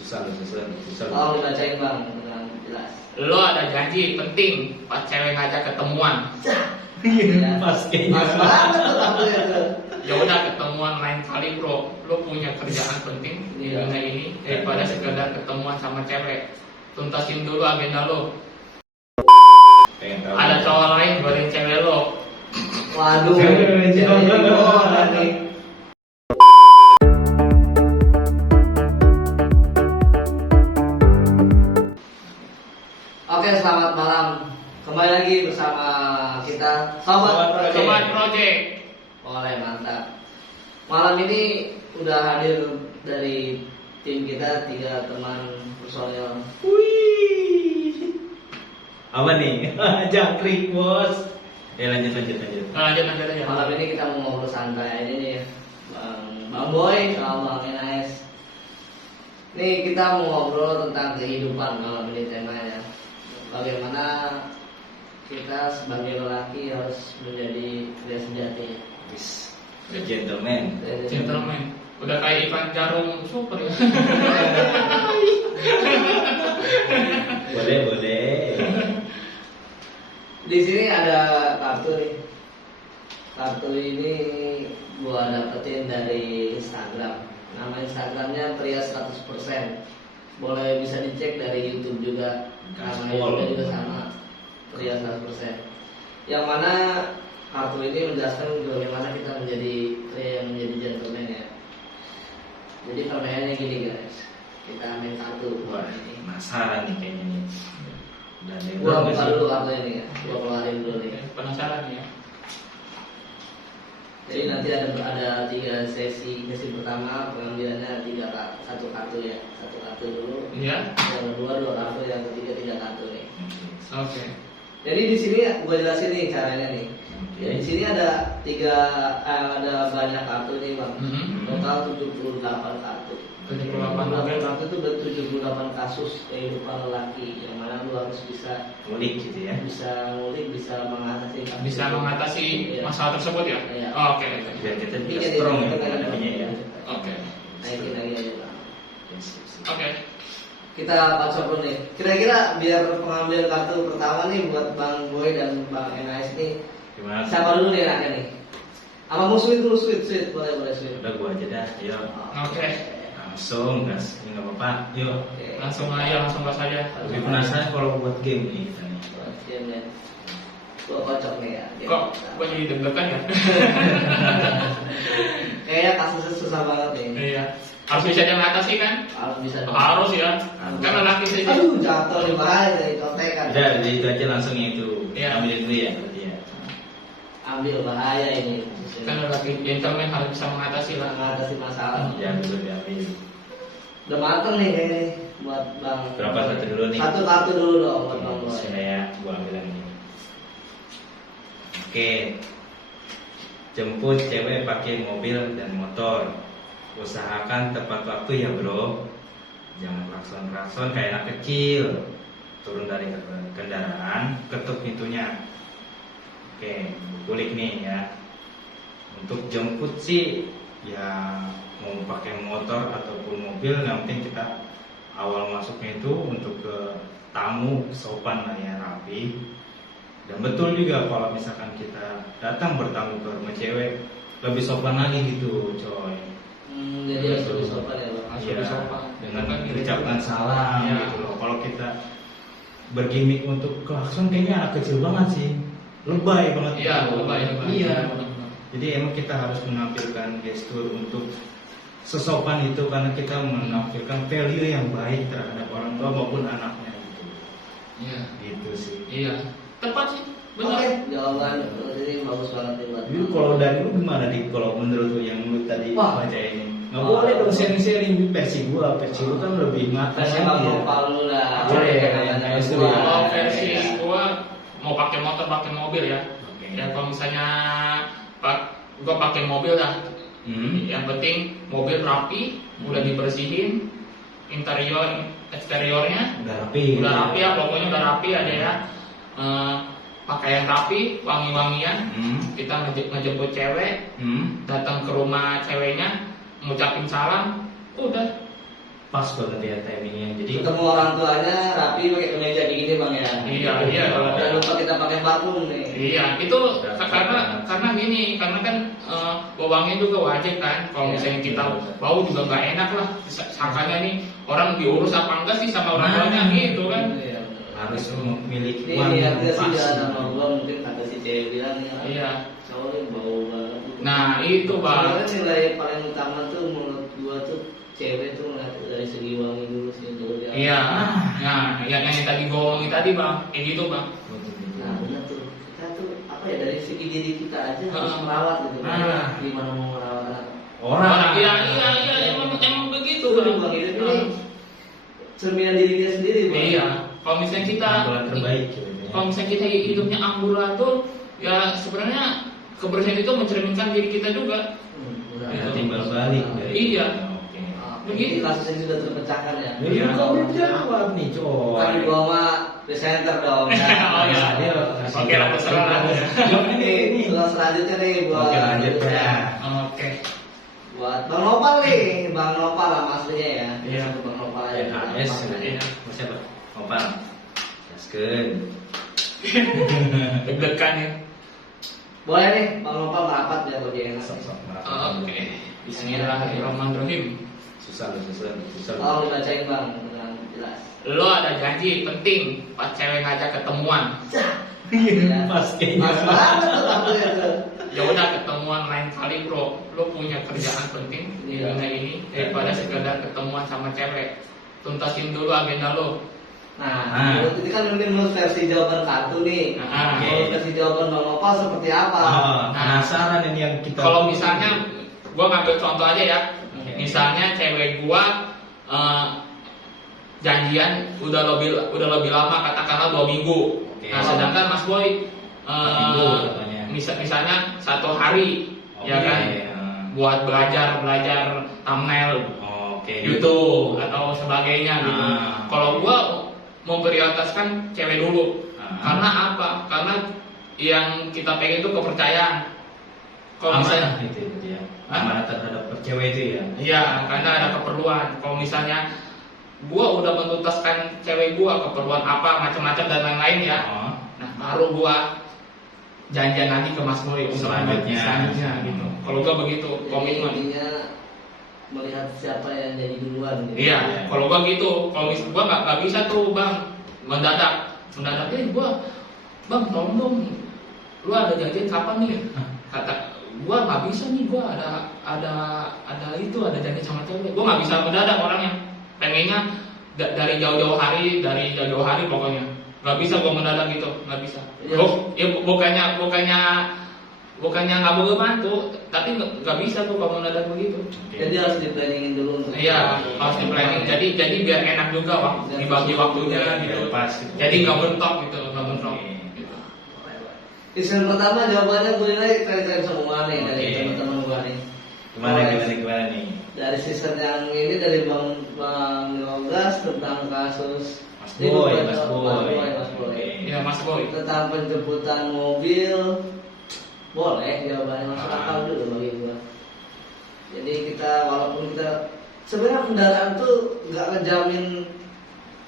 Susah. Tolong dibacain bang dengan jelas. Lo ada janji penting pas cewek ngajak ketemuan. Pas kayaknya. Mas banget tuh tamu itu. Ya udah ketemuan lain kali bro. Lo punya kerjaan penting di Iya. dunia ini daripada sekedar ketemuan sama cewek. Tuntasin dulu agenda lo. Pengen tahu. Ada cowok lain godain cewek lo. Waduh. Cewek Jadi gimana nih? Oke, selamat malam. Kembali lagi bersama kita Sobat Project. Sobat Project. Boleh, mantap. Malam ini udah hadir dari tim kita 3 teman personil. Wih. Apa nih? Jangkrik bos. Lanjut. Nah, lanjut aja. Malam ini kita mau ngobrol santai aja nih, Bang Boy sama Bang Enes. Nih kita mau ngobrol tentang kehidupan malam ini temanya. Bagaimana kita sebagai lelaki harus menjadi pria sejati. Wis. Gentleman. Gentleman. Udah kayak iklan jarum super ya. Boleh. Di sini ada kartu nih. Kartu ini gua dapetin dari Instagram. Nama Instagramnya pria 100%. Boleh bisa dicek dari YouTube juga. Namanya juga sama, pria 100%. Yang mana kartu ini menjelaskan bagaimana kita menjadi pria yang menjadi gentleman ya. Jadi permainannya gini guys. Kita main kartu. Wah, penasaran nih kayaknya nih. Gua buka dulu kartunya nih ya. Gua keluarin dulu nih. Penasaran ya. Jadi nanti ada 3 sesi. Sesi pertama pengambilannya 1 kartu ya. 1 kartu dulu. Iya. Yang kedua 2 kartu, yang ketiga 3 kartu nih. Oke. Jadi di sini gua jelasin nih caranya nih. Ya, di sini ada banyak kartu nih bang. Total 78 kartu. 78 mobil. Kartu itu 78 kasus kehidupan lelaki yang mana lu harus bisa Ngulik gitu ya. ngulik, bisa mengatasi kasus Bisa itu. mengatasi Iya. masalah tersebut ya. Iya. Oke. Biar kita Ini juga jadi strong ya kita menghadapinya ya. Oke. Naikin lagi aja bang. Oke. Kita baca dulu nih. Kira-kira biar pengambil kartu pertama nih buat Bang Boy dan Bang Enes nih. Gimana? Siapa dulu nih enaknya nih? Sama mau sweet dulu, sweet. Boleh sweet. Udah gua aja dah. Ayo. Oke. Langsung gas. Ini enggak apa-apa. Yuk. Oke. Langsung gas aja. Lebih penasaran kalau buat game nih kita nih. Buat game ya. Gua kocok nih ya. Game Kok kita. gue jadi deg-degan ya? Kayaknya kasusnya susah banget nih. Iya. Harus bisa dia mengatasi kan? Harus bisa. Harus ya. Kan lelaki sih. Aduh, jatuh nih bahaya dari contekan. Udah, jadi itu aja langsung yang itu. Iya. Ambilin dulu ya berarti ya. Ambil bahaya ini. Kan lelaki gentleman harus bisa mengatasi lah. Mengatasi masalah. Ya betul diambil. Udah mateng nih kayaknya nih buat Bang. Berapa satu dulu nih? 1 kartu dulu dong buat Bang Boy. Sini ya, gua ambil yang ini. Oke. Jemput cewek pakai mobil dan motor. Usahakan tepat waktu ya bro. Jangan klakson kayak anak kecil. Turun dari kendaraan, ketuk pintunya. Oke, kulik nih ya. Untuk jemput sih ya mau pakai motor ataupun mobil, yang penting kita awal masuknya itu untuk ke tamu sopan lah ya, rapi. Dan betul juga kalau misalkan kita datang bertamu ke rumah cewek, lebih sopan lagi gitu coy. Jadi harus lebih sopan ya Bang. Harus Iya, lebih sopan. dengan Kan gitu. ucapkan salam Iya. gitu loh. Kalau kita bergimik untuk klakson kayaknya anak kecil banget sih, lebay banget. Iya, gitu. lebay. Iya. Benar-benar. Jadi emang kita harus menampilkan gestur untuk sesopan itu karena kita menampilkan value yang baik terhadap orang tua maupun anaknya gitu. Iya. Gitu sih. Iya. Tepat sih. Oke, Benar. jawaban jadi bagus banget nih buat. Jadi kalau dari lu gimana nih kalau menurut lu yang lu tadi Wah. baca ini? Nggak boleh dong sharing-sharing versi gua lu kan lebih matang Versi lagi Bang ya. Nopal dulu lah. Boleh, Namanya ya, gua. boleh. Kalau versi gua mau pakai motor, pakai mobil ya. Oke. Ya kalau misalnya gua pakai mobil dah. Yang penting mobil rapi, udah dibersihin, interior, eksteriornya Udah rapi. udah rapi ya, pokoknya udah rapi ada ya. Pakaian rapi, wangi-wangian. Kita ngejemput cewek, datang ke rumah ceweknya, ngucapin salam, udah pas banget ya timingnya. Jadi ketemu orang tuanya rapi pakai kemeja kayak gini bang ya. Iya. Jangan lupa kita pakai parfum nih. Iya, itu karena gini, karena kan bawangnya juga wajib kan. Kalau misalnya kita bau juga nggak enak lah. Sangkanya nih orang diurus apa enggak sih sama orang tuanya gitu kan. Iya. harus memiliki Ini uang yang niatnya sih pas. jalan sama gua mungkin kata si cewek bilang ya. Iya. Cowok ini bau banget. Nah itu bang. Sebenarnya nilai paling utama tuh menurut gua tuh cewek tuh ngeliat dari segi wangi dulu sih dulu dia. Iya. Nah, yang tadi gue omongin tadi bang, kayak gitu bang. Nah benar tuh. Kita tuh apa ya dari segi diri kita aja harus Ah. merawat gitu. Ah. Gimana mau merawat anak? Orang. Iya, emang begitu Itu bang. bang hidup ini cerminan diri dia sendiri bang. Iya. Kalau misalnya kita, Tampilan terbaik gitu ya. kalau misalnya kita hidupnya amburadul, ya sebenarnya kebersihan itu mencerminkan diri kita juga. Benar. Ya, timbal balik dari Iya. Oke. Begitu. Ini kasusnya sudah terpecahkan ya. Iya, kau belum jawab nih, coy. Kan di bawah mah presenter dong. Oh iya. Dia Oke lah, terserah lah. Jawab ini. Tugas selanjutnya nih buat Oke, lanjut ya. Oke. buat Bang Nopal nih, Bang Nopal lah aslinya ya. Iya. Satu Bang Nopal aja. NAS. Iya. Siapa? Opal. Gaskeun. Deg-degan ya. Boleh nih, Bang Nopal merapat biar lebih enak. Sok-sok merasa. Oke. Bismillahirrahmanirrahim. Susah. Tolong dibacain Bang dengan jelas. Lo ada janji penting pas cewek ngajak ketemuan. Ya. Pas kayaknya. Mas banget tuh tampilnya tuh. Ya udah ketemuan lain kali bro. Lo punya kerjaan penting di Iya. dunia ini daripada sekedar ketemuan sama cewek. Tuntasin dulu agenda lo. Nah, menurut ini kan menurut versi jawaban kartu nih. Nah, Kalau versi jawaban Bang Nopal seperti apa? Penasaran ini yang kita. Kalau misalnya, gua ngambil contoh aja ya. Oke. Misalnya cewek gua janjian udah lebih lama, katakanlah 2 minggu. Oke. Nah, sedangkan Mas Boy 4 minggu katanya. misalnya 1 hari, ya kan, buat belajar thumbnail Oke. YouTube atau sebagainya gitu. Ah. Kalau gua memprioritaskan cewek dulu. Karena apa? Karena yang kita pengen itu kepercayaan. Kalau misalnya Amanah itu dia. Hah? Amanah terhadap cewek itu ya. iya, karena ada keperluan. Kalau misalnya gua udah menuntaskan cewek gua keperluan apa macam-macam dan lain-lain ya. Oh. Nah, baru gua janjian lagi ke Mas Boy untuk Selanjutnya. gitu. Kalau gua begitu, Jadi komitmen. intinya melihat siapa yang jadi duluan gitu. Iya, kalau gua gitu. Kalau misalnya gua nggak bisa tuh bang mendadak. Gua bang tolong dong. Lu ada janjian kapan nih? Kata gua nggak bisa nih. Gua ada janji sama cewek. Gua nggak bisa mendadak orangnya. Pengennya dari jauh-jauh hari pokoknya. Nggak bisa gua mendadak gitu, nggak bisa. Iya. Bukannya nggak boleh bantu, tapi nggak bisa tuh kalau mendadak begitu. Jadi harus di planningin dulu untuk. Iya, harus di planning. Jadi biar enak juga dibagi waktunya gitu. Pas. Jadi nggak bentrok gitu, nggak bentrok. Gitu. Istilah pertama jawabannya gue nilai keren-keren semua nih dari Oke. teman-teman gue nih. Gimana nih? Dari season yang ini dari Bang Yogas tentang kasus Mas ini Boy, bukan Mas Boy. Mas Boy. Oke. Iya Mas Boy. Tentang penjemputan mobil boleh jawabannya masuk akal dulu bagi gue. Jadi kita walaupun kita sebenarnya kendaraan tuh nggak ngejamin.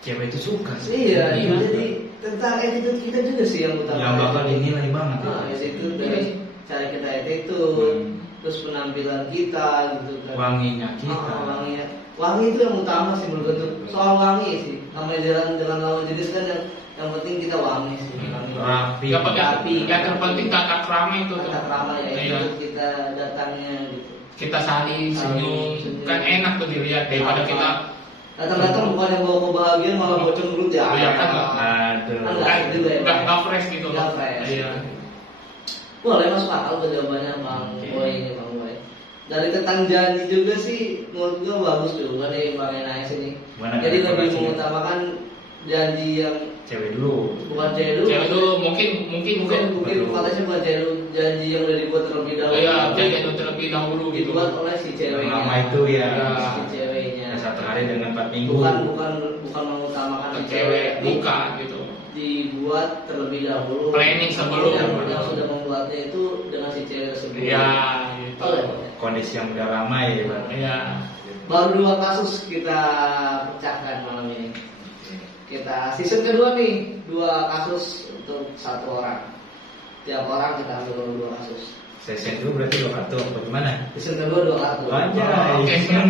Cewek itu suka sih. Iya, jadi tentang attitude kita juga sih yang utama. Yang bakal dinilai banget. Nah, itu Iya. dari cara kita attitude, Hmm. terus penampilan kita gitu kan. Wanginya kita. Wanginya. Wangi itu yang utama sih menurut gue. Soal wangi sih. Namanya jalan lawan jenis kan yang penting kita wangi sih. Wangi. Rapi. Yang terpenting tata krama itu tuh. Kata ramah ya, Iya. itu kita datangnya gitu. Kita saling senyum, kan enak tuh dilihat daripada kita. Datang-datang bukan yang bawa kebahagiaan malah bawa cemberut ya. Iya kan, Bang? Aduh. Enggak juga ya, Bang. Nggak fresh gitu. Nggak fresh. Iya. Boleh masuk akal tuh jawabannya Bang Oke. Boy ini Bang Boy. Dari tentang janji juga sih menurut gue bagus juga nih Bang Enais ini. Gimana Jadi lebih rekomendasinya? mengutamakan janji yang Cewek dulu. bukan cewek dulu. Cewek dulu mungkin katanya bukan cewek dulu, janji yang udah dibuat terlebih dahulu. Iya, jangan terlebih dahulu gitu. dibuat oleh si ceweknya. Lama itu ya. Si ceweknya. Yang 1 hari dengan 4 minggu. Bukan mengutamakan si Cewek buka gitu. dibuat terlebih dahulu. Planning sebelum. Yang sudah membuatnya itu dengan si cewek tersebut. Iya, gitu. Boleh. Kondisi yang udah lama ya, Bang. Iya. Gitu. Baru 2 kasus kita pecahkan malam ini. Oke. Kita season kedua nih, 2 kasus untuk 1 orang. Tiap orang kita ambil 2 kasus. Session itu berarti 2 kartu apa gimana? Season kedua 2 kartu. Anjay. Oke, siap.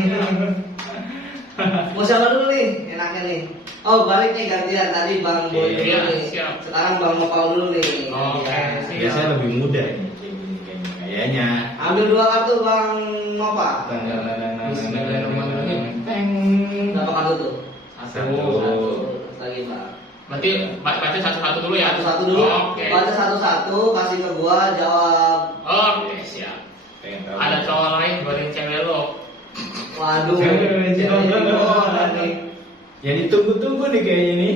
Mau siapa dulu nih? Enaknya nih. Oh balik nih gantian, tadi Bang Boy dulu Iya, nih. siap. Sekarang Bang Mopao dulu nih. Oke, Gantian. siap. Biasanya lebih mudah ini kayak gini kayaknya. Ambil 2 kartu Bang Mopa. Bismillahirrahmanirrahim. Peng. Berapa kartu tuh? Satu. Terus lagi Bang. Berarti baca satu-satu dulu ya. Satu-satu dulu. Oke. Baca satu-satu, kasih ke gua jawab. Oke, siap. Pengen tahu. Ada cowok lain godain cewek lo. Waduh. Cewek, Cewek cowok. gimana nih? Ya ditunggu-tunggu nih kayaknya nih.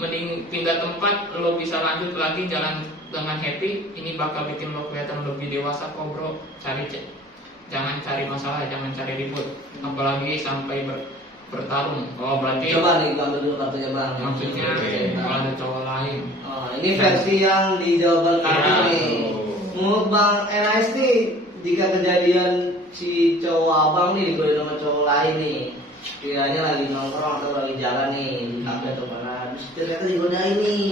Mending pindah tempat, lo bisa lanjut lagi jalan dengan happy. Ini bakal bikin lo kelihatan lebih dewasa kok bro. Jangan cari masalah, jangan cari ribut. Apalagi sampai bertarung. Oh berarti Coba nih Bang dulu kartunya Bang. maksudnya Oke. kalau ada cowok lain. Oh, ini versi yang di jawaban kartu Ah, nih. oh. Menurut Bang Enais nih, jika kejadian si cowok abang nih digodain sama cowok lain nih, kiranya lagi nongkrong atau lagi jalan nih di kafe atau mana, terus ternyata digodain nih,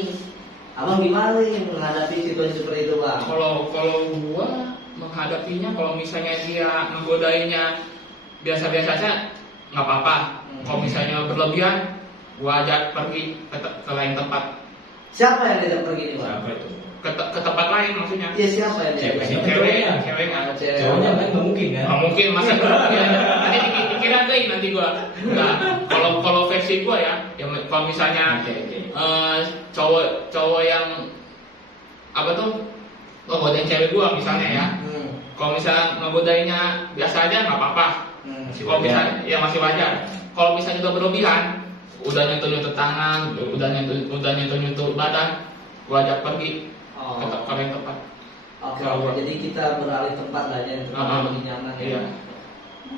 abang gimana nih menghadapi situasi seperti itu Bang? Kalau gua menghadapinya, kalau misalnya dia menggodainya biasa-biasa saja, nggak apa-apa. Kalau misalnya berlebihan, gua ajak pergi ke lain tempat, Siapa yang diajak pergi nih Bang? Siapa itu? ke tempat lain maksudnya. Iya siapa yang diajak? Ceweknya. Ceweknya. Oh, cewek. Cowoknya kan nggak mungkin kan? Nggak mungkin masa ya, nanti dikira deh nanti gua. Enggak. Kalau versi gua ya kalau misalnya Oke, oke. cowok yang apa tuh ngegodain cewek gua misalnya ya. Kalau misalnya ngegodainya biasa aja nggak apa-apa. Masih Kalau wajar. misalnya ya masih wajar. Kalau misalnya udah berlebihan, udah nyentuh tangan, udah nyentuh badan, gua ajak pergi Oh. ke lain tempat. Oke, Kalau oke. gua- Jadi kita beralih tempat lah ya, tempat yang lebih nyaman ya. Iya.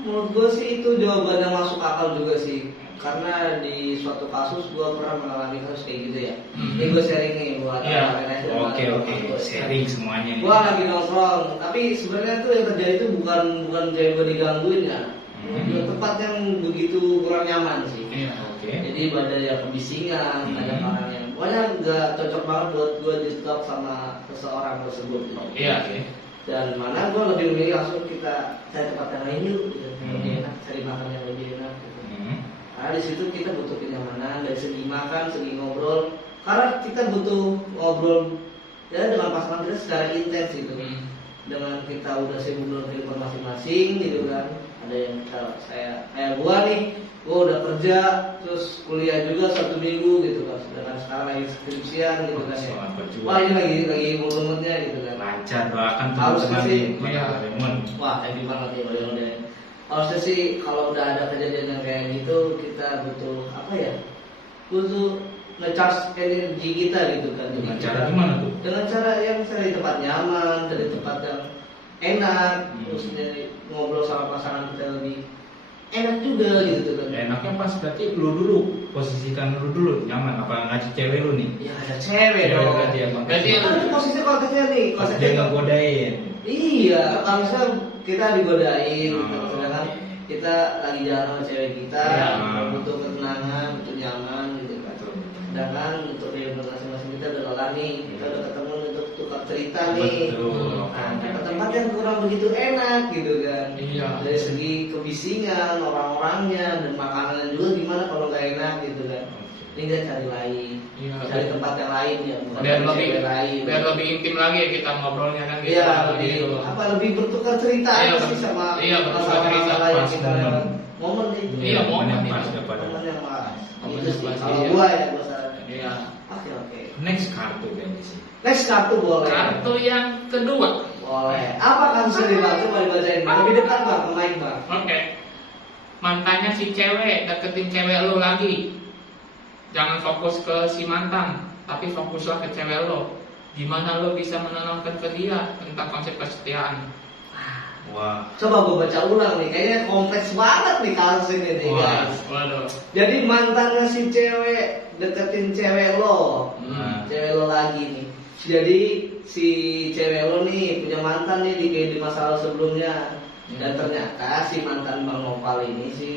Menurut gue sih itu jawabannya masuk akal juga sih. Karena di suatu kasus gue pernah mengalami kasus kayak gitu ya. Ini gue sharing nih buat Iya. anak-anak dan Oke, teman-teman oke. gua. Sharing semuanya nih. Gua lagi nongkrong, tapi sebenarnya tuh yang terjadi itu bukan cewek gue digangguin ya. Di tempat yang begitu kurang nyaman sih. Iya. Oke. Jadi pada yang kebisingan, ada orang yang pokoknya nggak cocok banget buat gue di stop sama seseorang tersebut. Iya. Oke. Dan mana gue lebih memilih langsung kita cari tempat yang lain yuk, gitu. Lebih Hmm. enak, cari makan yang lebih enak. Gitu. Hmm. Karena di situ kita butuh kenyamanan dari segi makan, segi ngobrol. Karena kita butuh ngobrol ya dengan pasangan kita secara intens gitu. Hmm. Dengan kita udah sibuk dengan kehidupan masing-masing gitu kan. Ada yang kayak gua nih, gua udah kerja terus kuliah juga 1 minggu gitu kan. Sedangkan sekarang lagi skripsian gitu kan ya. Semangat berjuang. Wah ini lagi mulut-mulutnya gitu kan. Lancar doakan Harus teman-teman kasih. nih, Bang Iya. Raymond. Wah, happy banget nih Bang Yolden. Harusnya sih kalau udah ada kejadian yang kayak gitu, kita butuh apa ya? Butuh nge-charge energi kita gitu kan. Dengan Jadi cara kita- gimana tuh? Dengan cara yang cari tempat nyaman, cari tempat yang enak, Hmm. terus nyari ngobrol sama pasangan kita lebih enak juga gitu kan. Enaknya pas berarti lu dulu, posisikan lu dulu nyaman apa ngajak cewek lu nih? Ya ada cewek Cewek dong. berarti yang Berarti makasih. Kan itu posisi konteksnya nih, Pas dia konteksnya. ngegodain. Iya, kalau misalnya kita digodain, Oh, sedangkan oke. kita lagi jalan sama cewek kita, Iya. butuh ketenangan, butuh nyaman gitu kan. Betul. Sedangkan untuk di masing-masing kita udah lelah nih, kita udah ketemu untuk tukar cerita nih. Betul. Nah, tempat yang kurang begitu enak gitu kan. Iya. Dari segi kebisingan, orang-orangnya dan makanannya juga gimana kalau nggak enak gitu kan. Ini kita cari lain, Iya. cari tempat yang lain ya, bukan Biar cari lebih cewek lain. biar lebih intim lagi ya kita ngobrolnya kan gitu. Iya, lebih Gitu. apa lebih bertukar cerita Iya, aja sih sama iya, bertukar masalah-masalah cerita, yang pas kita momen. lewat. Momen nih. Iya, momen yang itu. pas daripada. Momen yang pas. Momen Itu yang sih. pas, Kalau iya. gua saran. Iya. Oke oke. Next kartu kayaknya sih. Next kartu boleh. Kartu yang kedua. Boleh. Apa kasusnya nih bang? Coba dibacain. Lebih dekat bang, ke mic bang. Oke. Mantannya si cewek deketin cewek lo lagi. Jangan fokus ke si mantan, tapi fokuslah ke cewek lo. Gimana lo bisa menanamkan ke dia tentang konsep kesetiaan? Wah. Coba gua baca ulang nih. Kayaknya kompleks banget nih kasus ini nih guys. Waduh. Jadi mantannya si cewek deketin cewek lo. Nah. Cewek lo lagi nih. Jadi si cewek lo nih punya mantan nih di masa lalu sebelumnya. Dan ternyata si mantan Bang Nopal ini si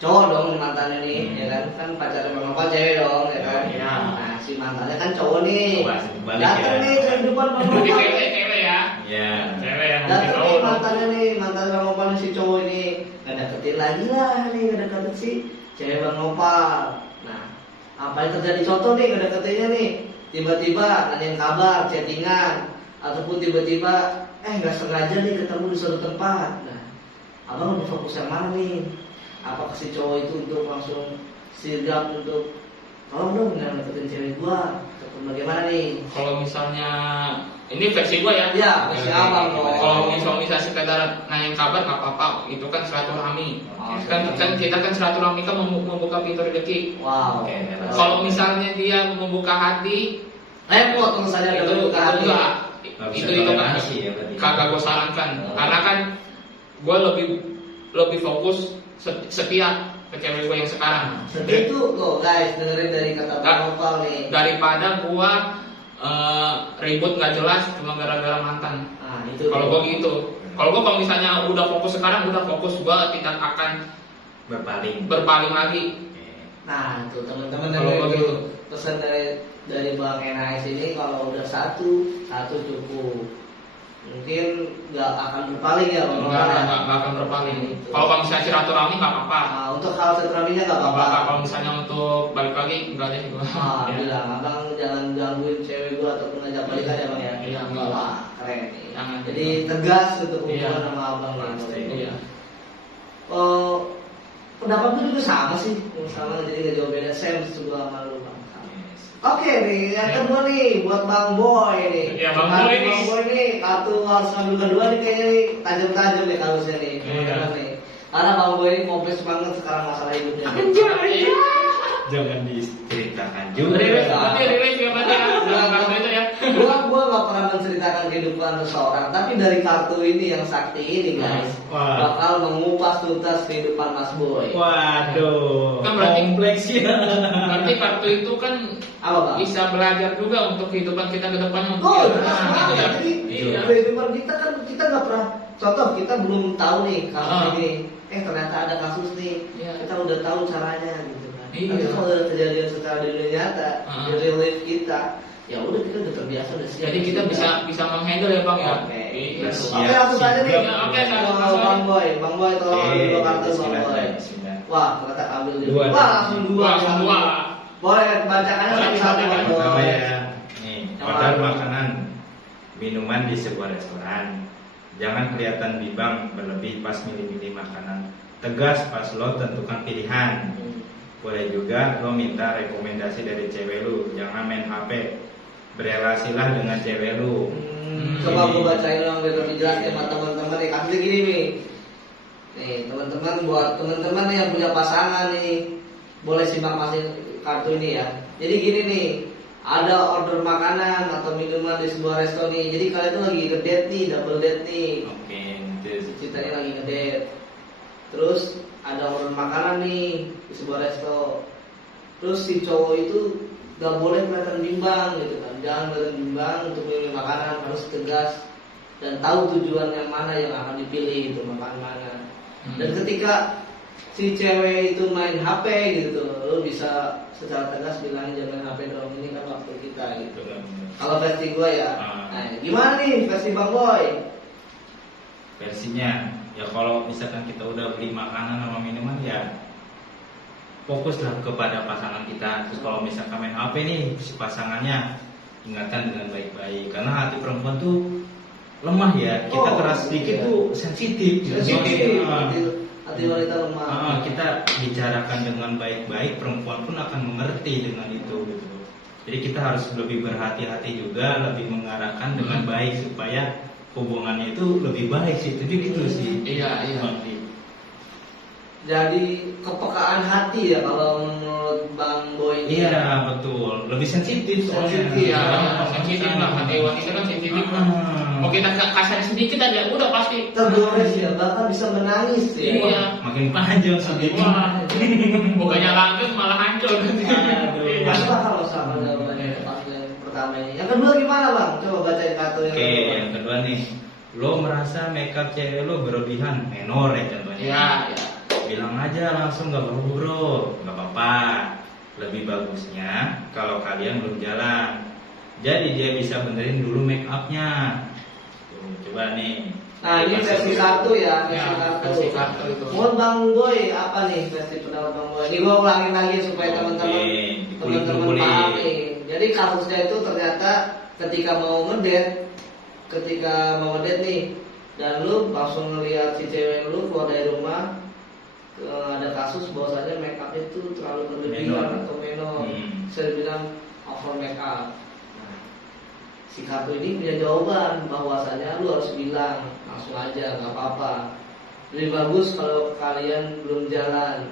cowok dong mantannya nih, ya kan pacarnya Bang Nopal cewek dong, ya kan. Iya. Nah si mantannya kan cowok nih, Wah, balik datang ya. nih ke depan Bang Jadi Nopal. cewek ya. Ya. Cewek yang Datang mungkin nih mantannya nih, mantan Bang Nopal nih, si cowok ini ngedeketin lagi lah nih, ngedeketin si cewek Bang Nopal. Nah apa yang terjadi, contoh nih ngedeketinnya nih, tiba-tiba nanyain kabar, chattingan, ataupun tiba-tiba nggak sengaja nih ketemu di suatu tempat. Nah abang lebih fokus yang mana nih? Apakah si cowok itu untuk langsung sigap untuk tolong dong jangan deketin cewek gua, atau bagaimana nih? Kalau misalnya ini versi gua ya. Ya versi Oke, abang dong. Kalau misalnya sekedar nanyain kabar nggak apa-apa, itu kan silaturahmi. Oh, Kan kita kan silaturahmi kan membuka pintu rezeki. Wow. Oke, Kalau misalnya dia membuka hati, repot kalau saja itu ada buka hati. enggak. Nggak bisa Itu kan toleransi ya berarti. kagak gue sarankan, Oh. karena kan gue lebih fokus setia ke cewek gue yang sekarang. Segitu kok guys, dengerin dari kata Bang Nopal nih. Daripada gue ribut nggak jelas cuma gara-gara mantan. Nah itu. Kalau gue gitu, kalau misalnya udah fokus sekarang, udah fokus, gue tidak akan berpaling lagi. Nah tuh teman-teman Kalau dengerin begitu. dulu. Pesan dari Bang NAS ini, kalau udah satu cukup. Mungkin nggak akan berpaling ya Bang Nopal ya. Nggak akan berpaling. Gitu. Kalau misalnya silaturahmi nggak apa-apa. Nah, untuk hal silaturahminya nggak Nggak apa-apa. apa-apa. Kalau misalnya untuk balik lagi enggak deh gue. Ah, bilang abang jangan gangguin cewek gua ataupun ngajak balikan ya bang ya. Iya, enggak. Wah keren nih. Jangan. Jadi tegas untuk hubungan Iya. sama abang nih. Pasti. Iya. Oh, pendapat gue juga sama sih, sama, jadi gak jauh beda. Sam juga sama lu bang. Oke nih, yang kedua nih buat Bang Boy nih. Iya, Bang Kartu Boy nih. Bang Boy nih, kartu harus ngambil kedua nih kayaknya nih tajam-tajam nih kalusnya nih. Iya. Teman-teman nih. Karena Bang Boy ini kompleks banget sekarang masalah hidupnya. Jangan diceritakan juga. Rilis ya berarti ya. Kartu itu ya. Gua gak pernah menceritakan kehidupan seseorang, tapi dari kartu ini yang sakti ini guys, Wah. bakal mengupas tuntas kehidupan Mas Boy. Waduh, Kan berarti- kompleks ya. Berarti kartu itu kan Apa bang? bisa belajar juga untuk kehidupan kita ke depannya. Oh, Iya, jelas gitu banget. ya. Jadi Iya. kehidupan kita kan kita nggak pernah. Contoh kita belum tahu nih kasus Ah. ini. Ternyata ada kasus nih. Iya. Kita udah tahu caranya gitu kan. Iya. Tapi kalau udah kejadian secara di dunia nyata, Ah. di real life kita, ya udah kita udah terbiasa udah siap. Jadi kita bisa menghandle ya bang ya. Oke. Iya. Siap. Oke langsung saja nih. Siap. Oke, Wow, Bang Boy, Bang Boy tolong ambil dua kartu Bang Boy. Wah, ternyata ambil dua. Dua. Wah, langsung dua. Langsung dua. Boleh bacakannya Boleh satu-satu Bang dibacakan. Pertama Boy. ya, nih, order makanan, minuman di sebuah restoran. Jangan kelihatan bimbang berlebih pas milih-milih makanan. Tegas pas lo tentukan pilihan. Boleh juga lo minta rekomendasi dari cewek lu. Jangan main HP. Berelasilah dengan cewek lu. Coba gue bacain dong biar lebih jelas ya sama teman-teman nih. Kasusnya gini nih. Nih teman-teman, buat teman-teman nih yang punya pasangan nih, boleh simak masih kartu ini ya. Jadi gini nih, ada order makanan atau minuman di sebuah resto nih. Jadi kalian tuh lagi ngedate nih, double date nih. Oke, itu. Ceritanya lagi ngedate. Terus ada order makanan nih di sebuah resto. Terus si cowok itu gak boleh kelihatan bimbang gitu kan. Jangan kelihatan bimbang untuk memilih makanan, harus tegas dan tahu tujuan yang mana yang akan dipilih gitu, makan mana. Dan ketika si cewek itu main HP gitu, lo bisa secara tegas bilangin jangan main HP dong, ini kan waktu kita gitu. Kalau versi gue ya, nah, gimana nih versi Bang Boy? Versinya ya kalau misalkan kita udah beli makanan sama minuman ya fokuslah kepada pasangan kita. Terus kalau misalkan main HP nih si pasangannya, ingatkan dengan baik-baik karena hati perempuan tuh lemah ya. Kita Oh, keras sedikit iya. tuh sensitif. Sensitif, Ah, hati wanita lemah. kita bicarakan dengan baik-baik, perempuan pun akan mengerti dengan itu gitu. Jadi kita harus lebih berhati-hati juga, lebih mengarahkan dengan baik supaya hubungannya itu lebih baik sih. Jadi gitu sih. Iya, iya. Bang Dik. Jadi kepekaan hati ya kalau menurut Bang Boy ini. Iya betul, lebih sensitif soalnya. Sensitif. Iya, sensitif lah, hati wanita kan sensitif lah. Mau kita kasar sedikit aja udah pasti Tergores ya, bahkan bisa menangis ya. Iya. Makin panjang sedikit. Wah, bukannya lanjut malah hancur. Aduh. Iya. Masuk akal loh sama jawabannya pas yang pertama ini. Yang kedua gimana Bang? Coba bacain kartu yang Oke, kedua. yang kedua nih, lo merasa makeup cewek lo berlebihan, menor ya contohnya. Iya, iya. Bilang aja langsung, nggak perlu bro, nggak apa-apa. Lebih bagusnya kalau kalian belum jalan, jadi dia bisa benerin dulu make upnya. Coba nih. Nah ini versi kartu ya, versi Ya, kartu. versi kartu itu. Menurut Bang Boy apa nih versi pendapat Bang Boy? Ini gua ulangin lagi supaya teman-teman dikulik-kulik. paham nih. Jadi kasusnya itu ternyata ketika mau ngedate nih, dan lu langsung ngeliat si cewek lu keluar dari rumah, ada kasus bahwasanya make up itu terlalu berlebihan atau menor, bisa dibilang over make up. Nah, si kartu ini punya jawaban bahwasanya lu harus bilang langsung aja, nggak apa-apa. Lebih bagus kalau kalian belum jalan,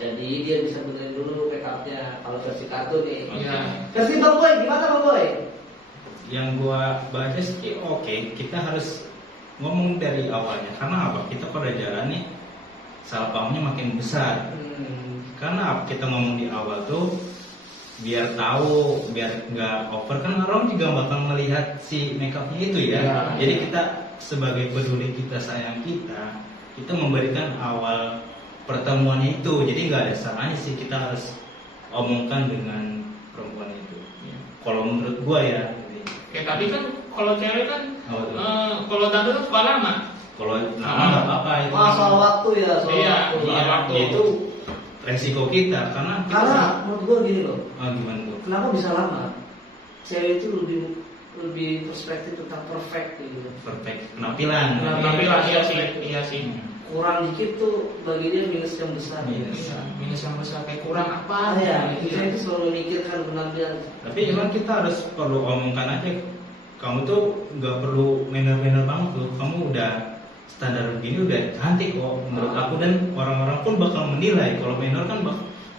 jadi dia bisa benerin dulu make upnya. Kalau versi kartu nih. Iya. Versi Bang Boy gimana Bang Boy? Yang gua baca sih oke, kita harus ngomong dari awalnya. Karena apa? Kita kalau udah jalan nih, salah pahamnya makin besar. Karena kita ngomong di awal tuh biar tahu, biar nggak over, kan orang juga bakal melihat si makeupnya itu ya. Ya. Jadi kita sebagai peduli, kita sayang kita memberikan awal pertemuannya itu. Jadi nggak ada salahnya sih kita harus omongkan dengan perempuan itu. Kalau menurut gua ya. Ya tapi kan kalau cewek kan Oh, betul. kalau dandan kan suka lama. Kalau nama nggak apa-apa itu. Soal waktu ya, soal Iya, waktu. iya. waktu. Itu resiko kita karena Menurut gua gini loh, gimana tuh? kenapa bisa lama? Cewek itu lebih perspektif tentang perfect gitu. Perfect penampilan. Tapi lah iya sih. Kurang dikit tuh bagi dia minus yang besar. Minus. Iya, minus yang besar kayak kurang Ah apa? ya, gitu. kita itu selalu memikirkan penampilan. Tapi emang kita harus perlu omongkan aja. Kamu tuh nggak perlu menor-menor banget tuh. Kamu udah standar begini udah cantik kok menurut aku, dan orang-orang pun bakal menilai. Kalau menor kan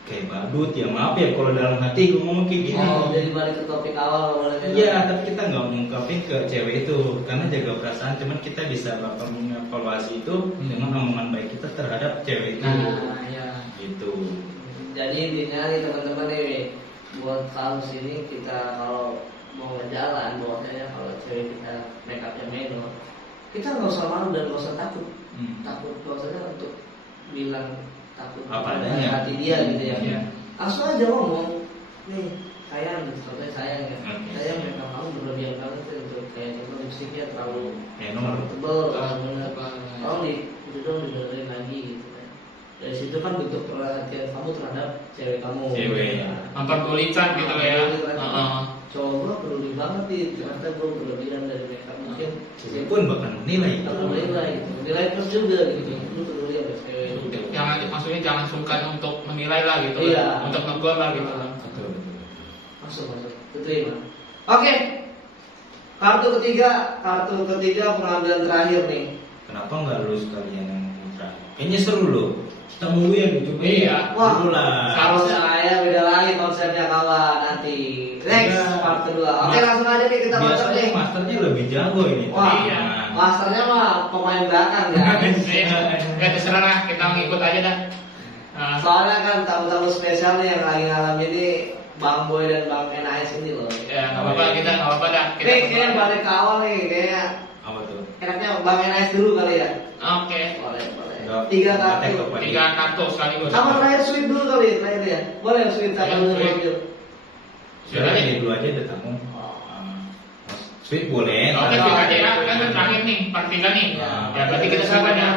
kayak badut ya, maaf ya kalau dalam hati gue ngomong kayak gini. Oh, jadi balik ke topik awal boleh kan? Iya, tapi kita nggak mengungkapin ke cewek itu karena jaga perasaan. Cuman kita bisa bakal mengevaluasi itu dengan omongan baik kita terhadap cewek itu. Nah, ya. Gitu. Jadi intinya nih teman-teman nih, buat kasus ini kita kalau mau ngejalan, bahwasanya kalau cewek kita make upnya menor, kita nggak usah malu dan nggak usah takut. Takut bahwasanya untuk bilang takut Apa pada adanya. hati dia gitu ya. Iya. Langsung aja ngomong, nih sayang, gitu, contohnya sayang ya. Oke. Sayang make up kamu berlebihan banget ya, untuk kayak contoh lipstiknya terlalu Menor. tebel, Terlalu bener. tebal. Tolong itu dong dibenerin lagi gitu kan. Dari situ kan bentuk perhatian kamu terhadap cewek kamu. Cewek. Nah, Memperdulikan gitu ya. memperdulikan. Heeh. Cowok gua peduli banget nih, ternyata gua berlebihan dari makeup, mungkin Cewek pun bakal menilai. bakal nilai gitu. Nilai plus juga gitu. Lu peduli sama cewek lu. Maksudnya jangan sungkan untuk menilai lah gitu. Iya. Untuk negur lah gitu. Betul. Masuk, terima. Oke. Kartu ketiga pengambilan terakhir nih. Kenapa nggak lu sekalian yang terakhir? Kayaknya seru loh. Kita mulu yang dicoba. Iya. Wah, Dulu lah. Harusnya saya beda lagi konsepnya kawan nanti. Next Iya. part kedua. Oke, langsung aja nih kita masuk Biasanya nih. masternya lebih jago ini. Wah, Iya. masternya mah pemain belakang ya. Ya terserah lah, kita ngikut aja dah. Nah, Soalnya kan tamu-tamu spesial nih yang lagi ngalamin ini Bang Boy dan Bang NAS ini loh. ya nggak apa-apa, kita nggak apa-apa dah. Kita Nih kayaknya balik ke awal nih, kayaknya Apa tuh? enaknya Bang NAS dulu kali ya. Oke. Boleh. Udah, 3 kita kartu. take up. 3 kartu sekaligus. Sama terakhir sweet dulu kali, terakhir ya. Boleh sweet Iya, sama dulu sweet. ambil. Sudah ini dulu aja udah tamu. Sweet boleh. Oke, tapi- kita aja ya. Kan terakhir nih, part 3 nih. Ya berarti kita sama ya.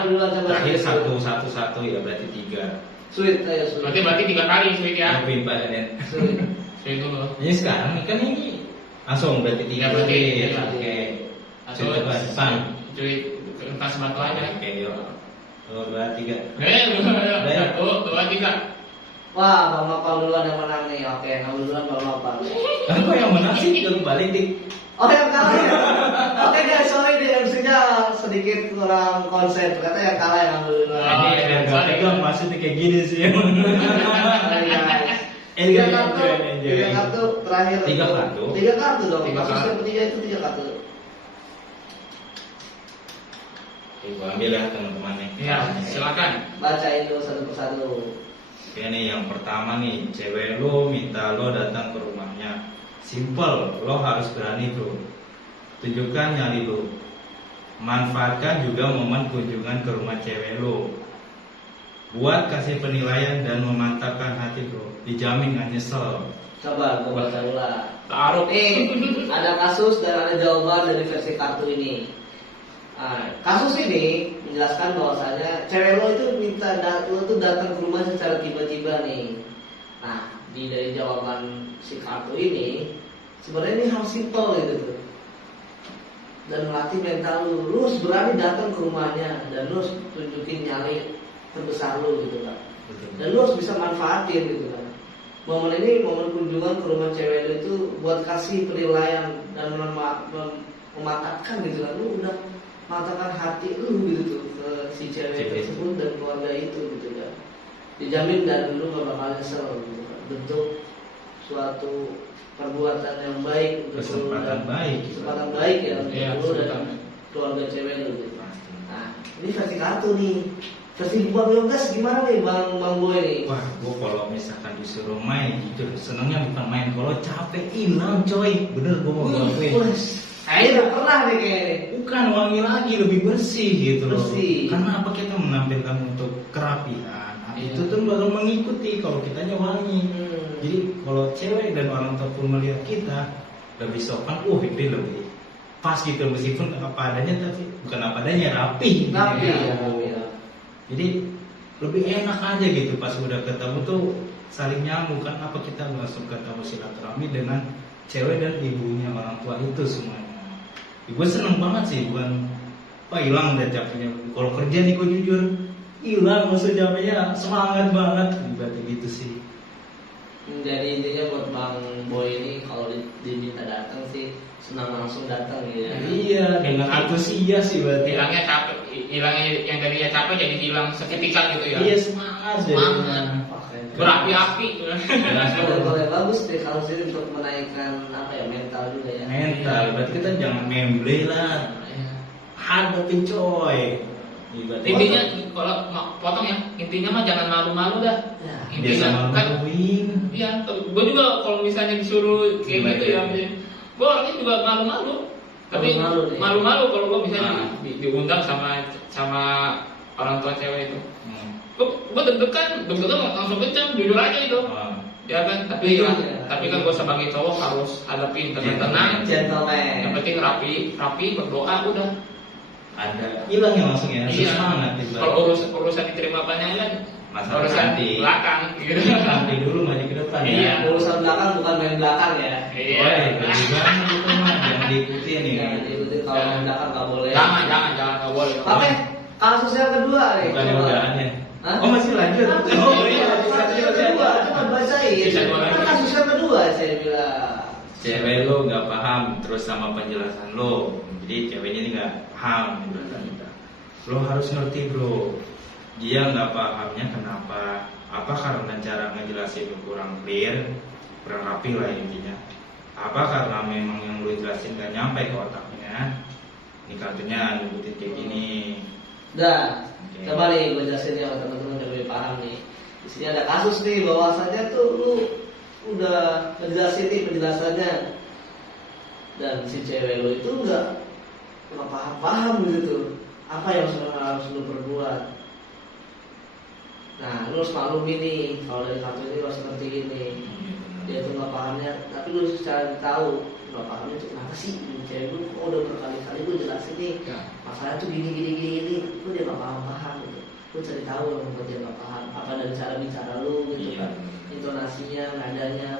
Terakhir satu ya berarti 3. Sweet, ayo sweet. Berarti 3 kali sweet ya. Lebih Pak Den. Sweet. Sweet dulu. Ini sekarang kan ini langsung berarti 3. Ya, berarti, iya. Oke. Langsung Sweet apa? Depan. Sweet ke sebatu aja. Oke, yuk. 1, 2, 3. 1, 2, 3. Wah, Bang Nopal duluan yang menang nih. Oke, ngambil duluan Bang Nopal. Kan kok yang menang sih belum balik dik. Oh, yang kalah ya? Oke guys, sorry nih MC-nya sedikit kurang konsen. Ternyata yang kalah yang ngambil duluan. Oh, Ini iya, agak sorry. pegang maksudnya kayak gini sih. Sorry, guys. Enjoy, Tiga kartu, enjoy. 3 kartu terakhir. 3 kartu. 3 kartu dong. 3 Kasus kartu. yang ketiga itu 3 kartu. Oke, gua ambil ya teman-teman nih. Ya, silakan. Bacain dulu satu persatu. Oke nih, yang pertama nih, cewek lo minta lo datang ke rumahnya. Simple, lo harus berani bro. Tunjukkan nyali lo. manfaatkan juga momen kunjungan ke rumah cewek lo buat kasih penilaian dan memantapkan hati bro. Dijamin gak nyesel. Coba gue baca ulang. Taruh. Ada kasus dan ada jawaban dari versi kartu ini. Nah, kasus ini menjelaskan bahwasanya cewek lo itu minta lo tuh datang ke rumah secara tiba-tiba nih. Nah, dari jawaban si kartu ini sebenarnya ini hal simpel gitu tuh. Dan melatih mental lu harus berani datang ke rumahnya dan lu harus tunjukin nyali terbesar lu gitu kan. Dan lu harus bisa manfaatin gitu kan. Momen ini, momen kunjungan ke rumah cewek lu itu buat kasih penilaian dan mematapkan gitu kan. Lu udah matangkan hati lu gitu tuh ke si cewek tersebut dan keluarga itu gitu kan. Dijamin dan lu gak bakal nyesel gitu kan. Bentuk suatu perbuatan yang baik untuk kesempatan baik ya untuk lu dan keluarga cewek lu gitu. Nah, ini versi kartu nih. Versi Bang Yogas gimana nih Bang Boy nih? Wah, gua kalau misalkan disuruh main jujur senengnya bukan main, kalau capek hilang coy. Bener gua mau ngelakuin. Saya udah pernah nih kayaknya. Bukan wangi lagi, lebih bersih gitu loh. Bersih. Karena apa, kita menampilkan untuk kerapian. Nah, itu tuh bakal mengikuti kalau kitanya wangi. Jadi kalau cewek dan orang tua pun melihat kita lebih sopan, ini lebih pas gitu, meskipun apa adanya tapi bukan apa adanya, rapi. Rapi Ya. ya. Jadi lebih enak aja gitu pas udah ketemu tuh saling nyambung kan, apa kita langsung ketemu silaturahmi dengan cewek dan ibunya orang tua itu semuanya. Gue seneng banget sih, bukan hilang deh capeknya. Kalau kerja nih gue jujur hilang maksud capeknya, semangat banget berarti gitu sih. Jadi intinya buat Bang Boy ini kalau diminta datang sih senang langsung datang gitu ya. Iya, dengan antusias sih berarti. Hilangnya capek, hilangnya yang tadinya capek jadi hilang seketika gitu ya. Iya, semangat jadinya. Berapi-api. Boleh bagus deh kalau sih untuk menaikkan mental juga ya. Mental, berarti kita jangan memble lah. Hadapin coy. Intinya kalau potong ya, intinya mah jangan malu-malu dah. Ya. Intinya kan, iya, gue juga kalau misalnya disuruh kayak gitu ya, gue orangnya juga malu-malu. Tapi malu-malu kalau gue misalnya diundang sama orang tua cewek itu. Gue deg-degan langsung kencang, jujur aja itu. Ya kan, tapi kan gue sebagai cowok harus hadapin tenang, gentleman. yang penting rapi, berdoa udah. Ada hilang ya langsung ya, Iya. semangat. Kalau urusan diterima apanya kan Masalah urusan nanti. belakang gitu. Nanti dulu maju ke depan Iya. ya. Urusan belakang bukan main belakang ya. Iya. Lebih banget itu mah jangan diikuti nih. Jangan diikuti, kalau main belakang nggak boleh. Jangan nggak boleh. Oke, kasus yang kedua nih. Bukan yang udahannya. Hah? Oh masih lanjut. Oh iya, kasus yang kedua, cuma bacain. Bisa dua lagi. Kan kasus yang kedua saya bilang. Cewek lo nggak paham terus sama penjelasan lo, jadi ceweknya ini nggak paham penjelasan kita. Lo harus ngerti bro, dia nggak pahamnya kenapa? Apa karena cara ngejelasin lo kurang clear, kurang rapi lah intinya. Apa karena memang yang lo jelasin gak nyampe ke otaknya? Ini kartunya nyebutin kayak gini. Dah, Oke. coba nih gue jelasin ya teman-teman biar lebih paham nih. Di sini ada kasus nih bahwasanya tuh lu udah ngejelasin nih penjelasannya dan si cewek lu itu nggak paham gitu apa yang harus lu perbuat. Nah, lu harus maklum ini kalau dari kartu ini harus ngerti ini. Dia tuh nggak pahamnya, tapi lu secara tahu nggak pahamnya itu kenapa sih cewek lu kok udah berkali-kali gue jelasin nih masalah tuh gini lu dia nggak paham gitu. Lu cari tahu yang membuat dia nggak paham, apa dari cara bicara lu gitu kan, intonasinya, nadanya,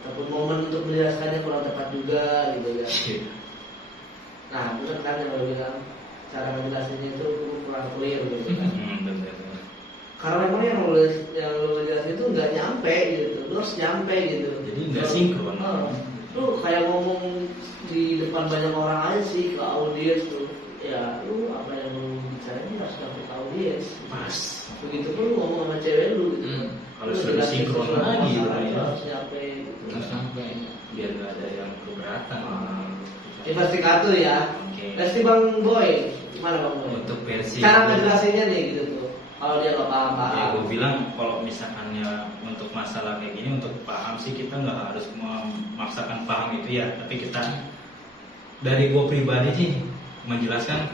ataupun momen untuk menjelaskannya kurang tepat juga gitu kan. Nah, bener kan yang gue bilang cara menjelasinnya itu kurang clear gitu kan. Karena memang yang lu jelasin itu nggak nyampe gitu, lu harus nyampe gitu. Jadi nggak sinkron. Lu kayak ngomong di depan banyak orang aja sih ke audiens tuh. Ya, lu apa yang lu bicarain harus nyampe ke audiens. Pas. Begitu pun lu ngomong sama cewek lu gitu. Harus lebih sinkron lagi gitu ya. Harus nyampe gitu. Nggak sampai. Biar nggak ada yang keberatan. Versi kartu ya. Oke. Versi Bang Boy, gimana Bang Boy? Untuk versi Cara ngejelasinnya nih gitu tuh. Kalau dia nggak paham. Ya gue bilang kalau misalkannya untuk masalah kayak gini untuk paham sih kita nggak harus memaksakan paham itu ya, tapi kita dari gue pribadi sih menjelaskan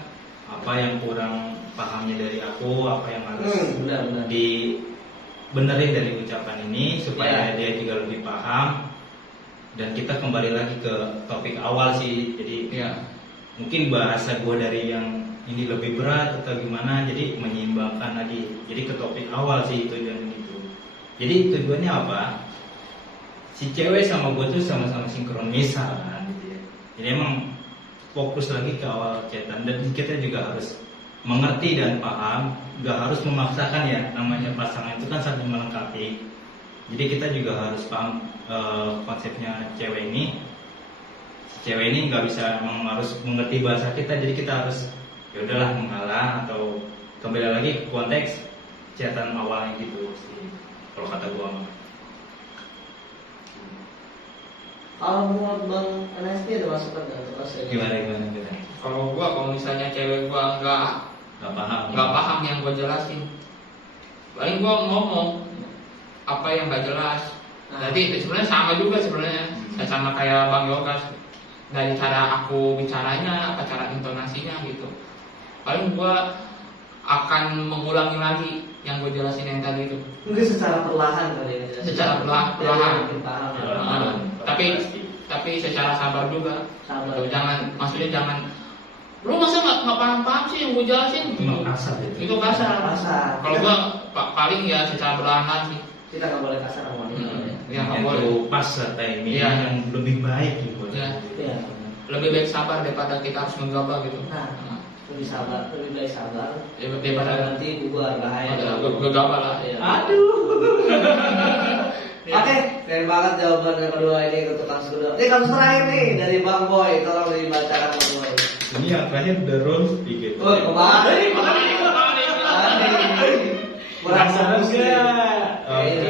apa yang kurang pahamnya dari aku, apa yang harus benar. dibenerin dari ucapan ini supaya dia juga lebih paham. Dan kita kembali lagi ke topik awal sih, jadi mungkin bahasa gue dari yang ini lebih berat atau gimana, jadi menyeimbangkan lagi, jadi ke topik awal sih tujuan itu. Jadi tujuannya apa? Si cewek sama gue tuh sama-sama sinkronisal kan, gitu ya. Jadi emang fokus lagi ke awal chatan, dan kita juga harus mengerti dan paham, gak harus memaksakan ya, namanya pasangan itu kan saling melengkapi. Jadi kita juga harus paham konsepnya cewek ini. Cewek ini nggak bisa harus mengerti bahasa kita, jadi kita harus ya udahlah mengalah atau kembali lagi ke konteks chatan awalnya gitu sih, kalau kata gua mah. Kalau menurut Bang Anas ini ada masukan Gimana? Kalau misalnya cewek gua Nggak paham. nggak paham yang gua jelasin, paling gua ngomong apa yang nggak jelas. Jadi sebenarnya sama kayak Bang Yogas, dari cara aku bicaranya, apa cara intonasinya gitu. Paling gua akan mengulangi lagi yang gue jelasin yang tadi itu. Mungkin secara perlahan kali ya. Secara perlahan. Paham. Tapi secara sabar juga. Sabar. Gitu. Maksudnya jangan, lu masa nggak paham sih yang gue jelasin? Itu kasar gitu. Itu kasar. Kasar. Kalau gua paling ya secara perlahan sih. Kita nggak boleh kasar sama wanita. Ya nggak Itu boleh. pas timing Iya. yang lebih baik gitu. Iya. Iya. Lebih baik sabar daripada kita harus menggabah gitu. Nah, lebih baik sabar. Daripada nanti bubar bahaya. gegabah lah. Iya. Aduh. Oke, keren banget jawaban yang kedua ini untuk kasus kedua. Ini kasus terakhir nih dari Bang Boy, tolong dibacakan Bang Boy. Ini yang terakhir the rules gitu. Oh, kemarin. Kurang fokus nih. Oke,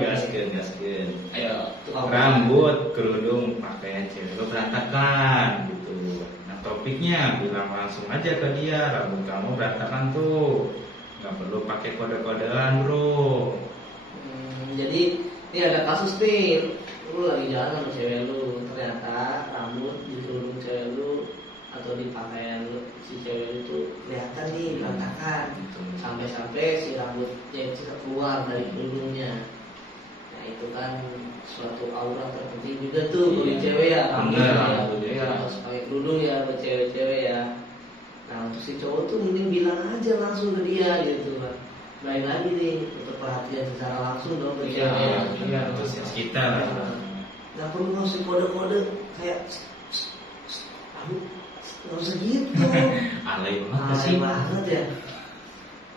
gaskeun. Ayo. Rambut, kerudung, pakaian cewek lo berantakan gitu. Nah topiknya bilang langsung aja ke dia, rambut kamu berantakan tuh, nggak perlu pakai kode-kodean bro. Jadi ini ada kasus nih, lu lagi jalan sama cewek lu, ternyata rambut di kerudung cewek lu atau di pakaian lu, si cewek itu kelihatan nih berantakan, sampai-sampai si rambutnya itu keluar dari kerudungnya. Nah itu kan suatu aura terpenting juga tuh bagi cewek ya, harus pakai kerudung ya buat cewek-cewek ya. Nah untuk si cowok tuh mending bilang aja langsung ke dia gitu kan. Lain lagi nih untuk perhatian secara langsung dong ke cewek. Iya, terus kita lah. Nggak perlu ngasih kode-kode kayak aku nggak usah gitu. Alay Alay banget ya.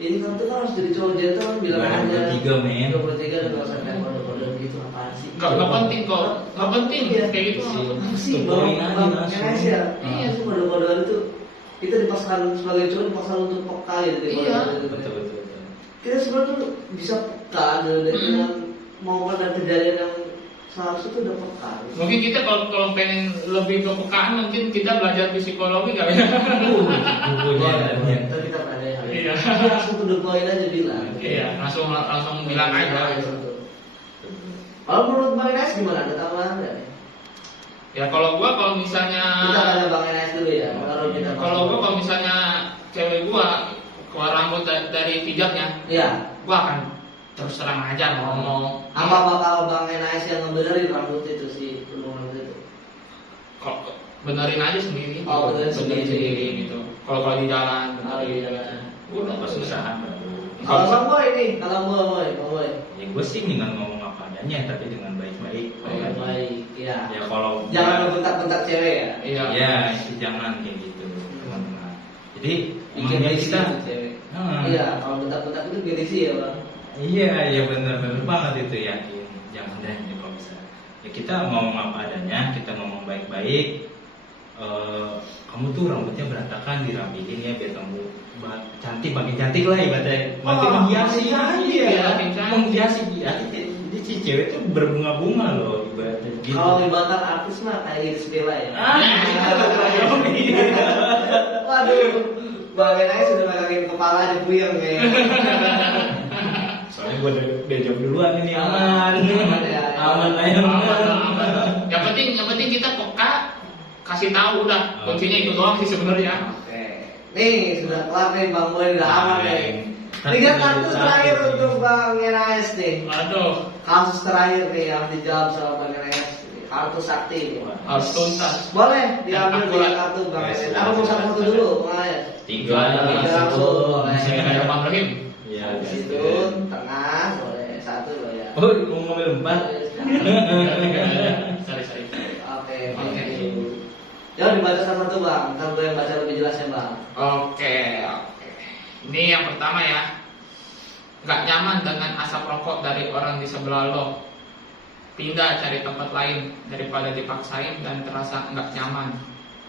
Ini kan tuh kan harus jadi cowok gentle kan bilang aja. 23 men. 23 dan nggak usah kayak kode-kode gitu apaan sih? Nggak penting kok, nggak penting Iya. kayak gitu. Apa sih Tukerin bang? aja Bang langsung. Indonesia. Iya tuh kode-kodean itu kita dipaksakan sebagai cowok dipaksakan untuk peka gitu. Iya. Betul. Kita sebenarnya tuh bisa peka dengan mau ada kejadian yang seharusnya tuh udah peka. Mungkin kita kalau pengen lebih kepekaan, mungkin kita belajar psikologi kali ya. Bukunya. Ntar kita ada yang Iya. langsung to the point aja bilang. Iya, langsung bilang aja. Kalau menurut Bang Enes gimana? Ada tambahan nggak nih? Ya kalau misalnya Kita tanya Bang Enes dulu ya. kalau misalnya cewek gua keluar rambut dari hijabnya, Iya. gua akan terus terang aja ngomong. Apa bakal Bang Enes yang ngebenerin rambut itu si rambut itu? Kok benerin aja sendiri. Oh, benerin sendiri. gitu. Kalau di jalan, Iya. udah Kesusahan. Kalau Bang Boy nih, kalau Bang Boy. Ya gue sih dengan ngomong apa adanya tapi dengan baik-baik. Baik, iya. Ya kalau Jangan membentak-bentak cewek ya. Iya. ya itu jangan kayak gitu teman-teman. Jadi Bikin emangnya risih kita tuh cewek. Iya, kalau bentak-bentak itu bikin risih ya Bang. iya benar banget itu yakin. Jangan deh ya, kalau bisa. Ya kita ngomong apa adanya, kita ngomong baik-baik. Kamu tuh rambutnya berantakan, dirapihin ya biar kamu cantik, makin cantik lah ibaratnya, makin menghiasi menghiasi dia. Jadi si cewek tuh berbunga-bunga loh ibaratnya gitu. Kalau ibaratkan artis mah kayak Iris Bella ya. Waduh, Bang Enes sudah megangin kepala di puyeng ya. Soalnya gue udah jawab duluan ini aman lah ya. Yang penting kita peka, kasih tahu udah. Kuncinya itu doang sih sebenarnya. Nih sudah kelar nih Bang Boy, udah aman nih. 3 kartu terakhir untuk Bang NAS nih. Aduh, Kasus terakhir nih yang dijawab sama Bang NAS. Kartu sakti. harus tuntas. Boleh diambil Akurat. 3 kartu Bang NAS. Sudah, Apa mau sudah, satu sudah. dulu Bang NAS? 3 Tiga langsung boleh. Bismillahirrahmanirrahim. Ya, Di situ tengah boleh 1 loh ya. Oh, mau ngambil 4. Sorry. Oke, Oke. thank you. Jangan dibaca satu-satu Bang, ntar gue yang baca lebih jelas ya Bang. Oke. Ini yang pertama ya. Nggak nyaman dengan asap rokok dari orang di sebelah lo. Pindah cari tempat lain daripada dipaksain dan terasa nggak nyaman.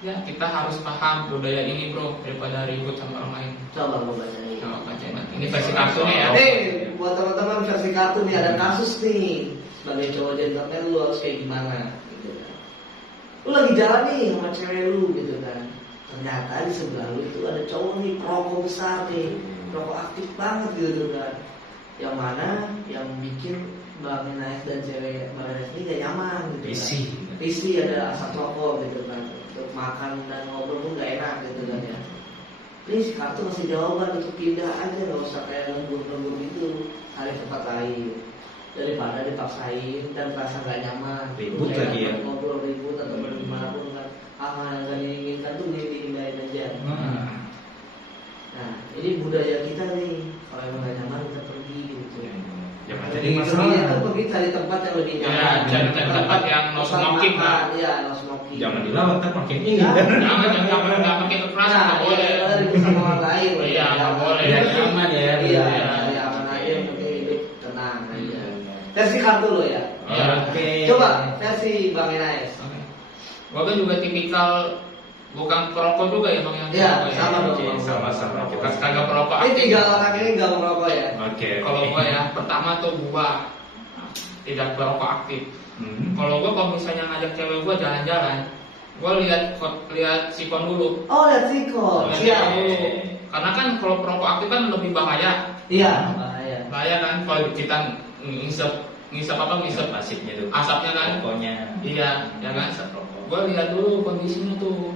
Ya, kita harus paham budaya ini bro, daripada ribut sama orang lain. Coba gue baca nih. Coba bacain nanti. Ini versi kartunya ya. Nih, buat teman-teman versi kartu nih ada kasus nih. Sebagai cowok gentleman lu harus kayak gimana gitu kan. Lu lagi jalan nih sama cewek lu gitu kan. Ternyata di sebelah lu itu ada cowok nih perokok besar nih, perokok aktif banget gitu kan. Yang mana yang bikin Bang Naik dan cewek Bang Naik ini gak nyaman gitu Risih. kan. Risih ada asap rokok gitu kan. Untuk makan dan ngobrol pun gak enak gitu kan ya. Ini si kartu masih jawaban untuk pindah aja, gak usah kayak lembur-lembur gitu, cari tempat lain daripada dipaksain dan terasa gak nyaman. Ribut Kayak lagi ya. ngobrol ribut atau gimana pun kan, hal yang gak diinginkan tuh dihindarin aja. Nah, ini budaya kita nih, kalau emang gak nyaman kita pergi gitu. Jangan Jadi jadi pergi masalah. itu pergi cari tempat yang lebih Ya, nyaman. cari tempat yang no smoking, makan, Pak. iya no smoking. Jangan dilawan kan makin ini. Ya. Jangan pakai kekerasan, nggak boleh. Iya, ribut sama orang lain. Iya, nggak boleh. Biar nyaman ya. Iya, Iya. cari aman aja, yang penting hidup tenang aja. Versi kartu lo ya. Iya. Oke. Coba versi Bang Enaes. Oke. Gua kan juga tipikal bukan perokok juga ya bang yang Iya, perokok sama dong. Oke, sama-sama kita. Kagak perokok Ini aktif. 3 orang ini gak merokok ya. Oke. Kalau gua ya, pertama tuh gua tidak perokok aktif. Kalau gua misalnya ngajak cewek gua jalan-jalan, gua lihat sikon dulu. Oh, lihat Siko. Lihat Siap. sikon dulu. Karena kan kalau perokok aktif kan lebih bahaya. Iya, bahaya. Bahaya kan kalau kita ngisap Pasifnya tuh. asapnya kan. Pokoknya. Iya, ya kan. Asap rokok. Gue lihat dulu kondisinya tuh,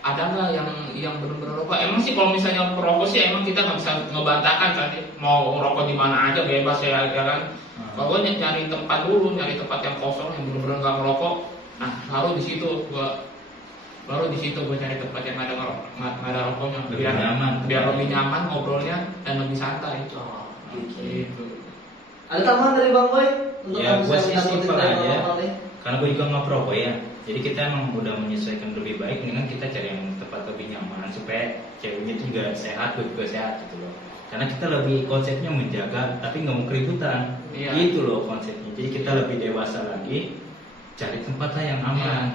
ada nggak yang benar-benar rokok. Emang sih kalau misalnya perokok sih emang kita nggak bisa ngebantahkan kan, mau rokok di mana aja bebas ya kan. Kalau gue nyari tempat dulu, nyari tempat yang kosong yang benar-benar nggak merokok. Nah baru di situ gue cari tempat yang ada rokoknya, Lebih nyaman. biar lebih nyaman ngobrolnya dan lebih santai. Oh, Gitu. Ada tambahan dari Bang Boy untuk Ya, kamu gua saya sih dapetin simpel dari aja. rokok nih? Karena gue juga nggak perokok ya. Jadi kita emang udah menyesuaikan lebih baik dengan kita cari yang tempat lebih nyaman supaya ceweknya itu juga sehat, gue juga sehat gitu loh. Karena kita lebih konsepnya menjaga tapi nggak mau keributan. Iya. Gitu loh konsepnya. Jadi kita lebih dewasa lagi, cari tempat lah yang aman.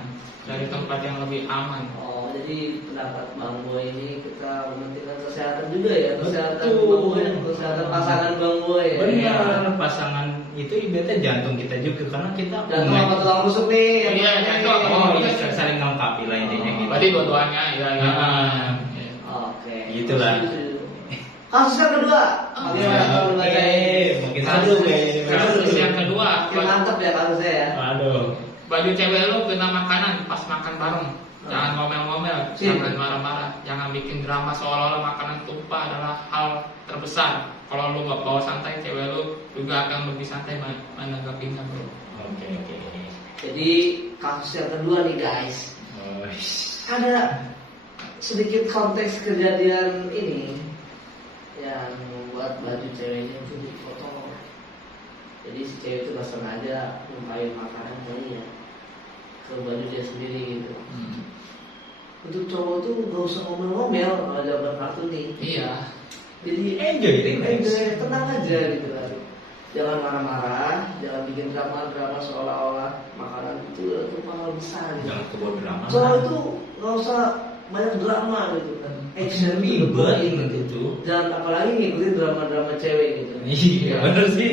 Dari tempat yang lebih aman. Oh, jadi pendapat Bang Boy ini kita mementingkan kesehatan juga ya, kesehatan Betul. Bang Boy dan kesehatan pasangan Bang Boy ya. Benar, pasangan itu ibaratnya jantung kita juga karena kita Jantung apa tulang rusuk nih? yang Iya, mana jantung nih? apa? Oh, iya, saling melengkapi lah intinya gitu. Berarti dua-duanya ya. Oke. Gitulah. Kasus yang kedua. Oh, Bagaimana kalau lu bacain? Mungkin seru kayaknya. Kasus yang kedua, Makin mantep ya kasusnya ya. Aduh. baju cewek lu kena makanan pas makan bareng. Jangan ngomel-ngomel, Iya. jangan marah-marah, jangan bikin drama seolah-olah makanan tumpah adalah hal terbesar. Kalau lu nggak bawa santai, cewek lu juga akan lebih santai menanggapinya, bro. Oke. Jadi kasus yang kedua nih guys. Oh, Ada sedikit konteks kejadian ini yang membuat baju ceweknya itu dipotong. Jadi si cewek itu gak sengaja numpahin makanan kali ya ke baju dia sendiri gitu. Untuk cowok tuh gak usah ngomel-ngomel kalau jawaban kartu nih. Iya. Jadi Enjoy, relax. tenang aja gitu kan. Jangan marah-marah, jangan bikin drama-drama seolah-olah makanan itu tumpah besar gitu. Jangan kebawa drama. Cowok itu gak usah banyak drama gitu kan. Action ribet gitu. gitu. Dan apalagi ngikutin drama-drama cewek gitu. Iya, bener sih.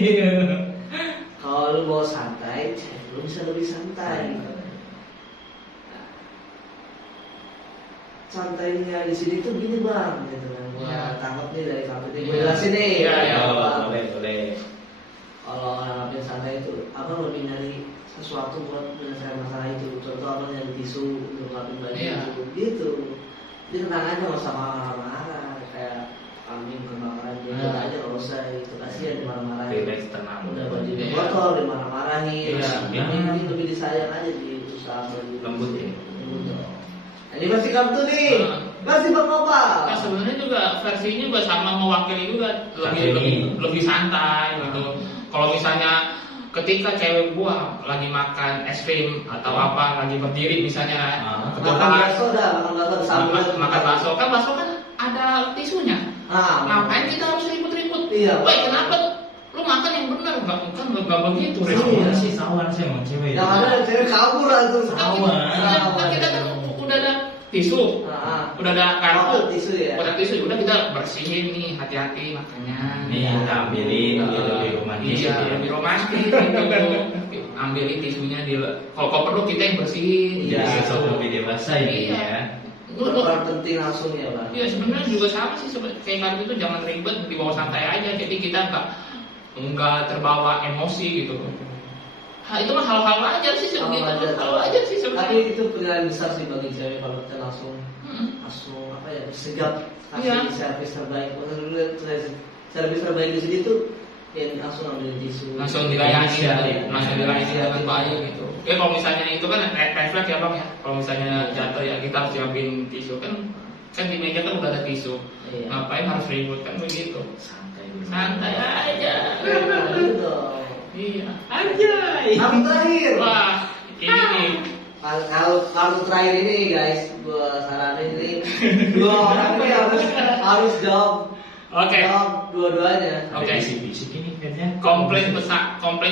Kalau lu bawa santai, cewek lu bisa lebih santai. Nah, santainya di sini tuh gini bang, gitu kan. Gua Iya. tangkap nih dari kartu ini. Iya. Gua jelasin nih. Iya, iya. Oh, boleh. Kalau nanggapin santai itu, abang lebih nyari sesuatu buat menyelesaikan masalah itu. Contoh abang nyari tisu untuk ngelapin baju Iya. itu, gitu. Dia tenang aja, nggak usah marah-marah kayak kambing kebakaran dia aja, nggak usah itu, kasihan dimarah-marahin. Relax, tenang. Udah baju botol dimarah-marahin. Iya. Ini lebih disayang aja di usaha baju. Lembut ya. Lembut dong. Ini masih kartu nih, masih Bang Opal. Nah sebenarnya juga versinya juga sama mewakili juga, lebih santai gitu. Kalau misalnya ketika cewek gua lagi makan es krim atau apa, lagi berdiri misalnya, Makan bakso dah, makan bakso kan ada tisunya. Ngapain kita harus ribut-ribut? Iya. Woi kenapa lu makan yang benar? Nggak begitu. Iya sih, sawan sih emang cewek. Yang ada cewek kabur langsung. Kan kita kan udah ada tisu, udah ada kartu, udah tisu, udah kita bersihin nih, hati-hati makannya. Nih kita ambilin, dia lebih romantis. Iya, lebih romantis gitu. Ambilin tisunya kalau perlu kita yang bersihin. Jadi sesuatu lebih dewasa ini ya. Orang penting langsung ya Bang. Iya sebenarnya juga sama sih, kayak kartu itu jangan ribet, dibawa santai aja. Jadi kita nggak terbawa emosi gitu. Itu mah hal-hal aja sih sebenarnya. Hal aja sih sebenarnya. Tapi itu pilihan besar sih bagi cewek kalau kita langsung apa ya, bersigap kasih servis terbaik. Servis terbaik di sini tuh ya langsung ambil tisu. Langsung dilayani dengan baik gitu. Ya kalau misalnya itu kan red flag ya Bang ya. Kalau misalnya jatuh ya kita harus siapin tisu kan di meja kan udah ada tisu. Iya. Ngapain harus ribut kan begitu. Santai aja. Iya. Anjay. Kartu terakhir. Wah, ini nih. Kalau kartu terakhir ini guys, gua saranin ini dua orang ini harus jawab. Oke. Jawab dua-duanya. Oke. Bisik-bisik ini kayaknya. Komplain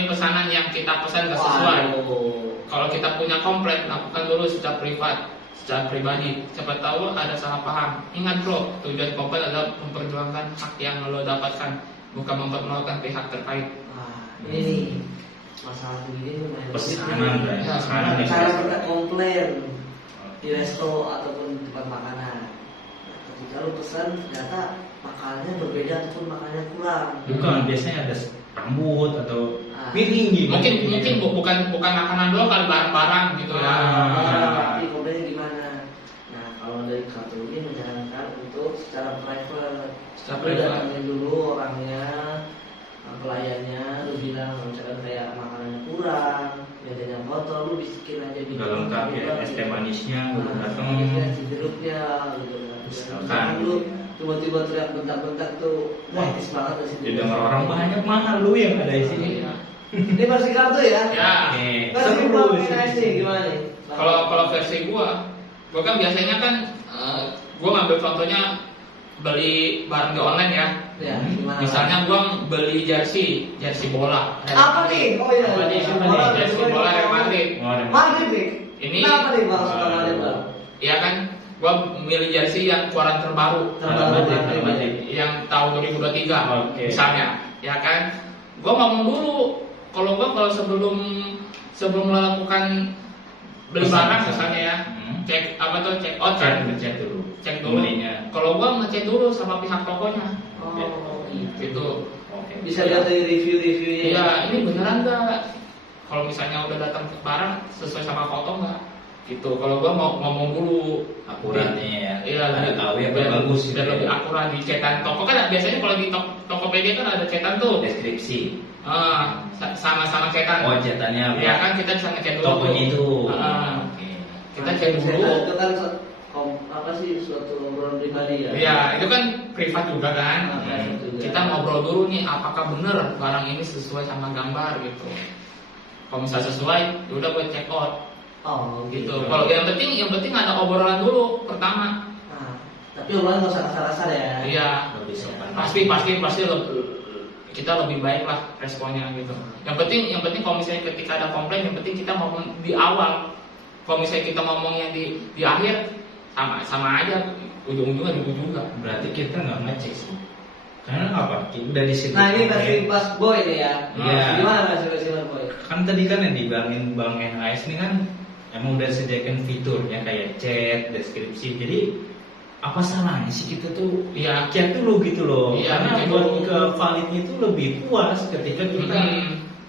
pesanan yang kita pesan gak sesuai. Kalau kita punya komplain, lakukan dulu secara privat, secara pribadi. Siapa tahu ada salah paham. Ingat bro, tujuan komplain adalah memperjuangkan hak yang lo dapatkan, bukan mempermalukan pihak terkait. Ini nih masalah begini lumayan Pesanan lah ya. Cara kita komplain di resto ataupun di tempat makanan. Ketika lu pesan ternyata makanannya berbeda ataupun makanannya kurang. Bukan, biasanya ada rambut atau piring gitu. Mungkin bukan makanan doang, kali barang-barang gitu ya. Tapi komplainnya gimana? Nah kalau dari kartu ini menyarankan untuk secara private. Lu datangin dulu orangnya, pelayannya, lu bilang misalkan kayak makanannya kurang, mejanya kotor, lu bisikin aja gitu. Udah lengkap ya, es teh manisnya udah datang. Jeruknya gitu kan. Misalkan lu tiba-tiba teriak bentak-bentak tuh, wah etis banget di sini. Didengar orang banyak, mahal lu yang ada di sini. Ini versi kartu ya? Ya. Versi Bang sih gimana nih? Kalau versi gua kan biasanya kan gua ngambil contohnya beli barang di online ya. Ya, gimana? Misalnya gua beli jersey bola. Apa nih? Oh iya, Jersey bola Real Madrid. Madrid nih. Ini kenapa nih Bang suka Madrid Bang? Iya kan, gua milih jersey yang keluaran terbaru. Yang tahun 2023 misalnya, ya kan? Gua ngomong dulu, kalau sebelum melakukan beli barang misalnya ya, cek out kan? Cek dulu. Kalau gua ngecek dulu sama pihak tokonya. Gitu. Bisa lihat dari review-reviewnya. Iya, ini beneran nggak? Kalau misalnya udah datang ke barang sesuai sama foto nggak? Gitu. Kalau gua mau ngomong dulu akuratnya ya. Iya, tahu ya bagus. Biar lebih akurat di cetan toko kan biasanya kalau di Tokopedia kan ada cetan tuh. Deskripsi. Sama cetan. Oh, cetannya apa? Iya kan kita bisa ngecek dulu. Tokonya itu. Kita cek dulu. Itu kan apa sih suatu obrolan pribadi ya? Iya, itu kan privat juga kan. Kita ngobrol dulu nih, apakah bener barang ini sesuai sama gambar gitu. Kalau misalnya sesuai, ya udah gue check out. Oh, gitu. Kalau yang penting ada obrolan dulu pertama. Tapi obrolan nggak usah kasar-kasar ya? Iya. Pasti kita lebih baik lah responnya gitu. Yang penting kalau misalnya ketika ada komplain, yang penting kita ngomong di awal. Kalau misalnya kita ngomong yang di akhir, sama aja, ujung-ujungnya ribut juga. Berarti kita nggak ngecek sih. Karena apa? Udah di situ. Nah ini versi Mas Boy nih ya. Iya. Gimana versi Mas Boy? Kan tadi kan yang dibilangin Bang NHS ini kan emang udah disediakan fiturnya kayak chat, deskripsi. Jadi apa salahnya sih kita tuh chat dulu gitu loh. Iya, karena buat ke validnya itu lebih puas ketika kita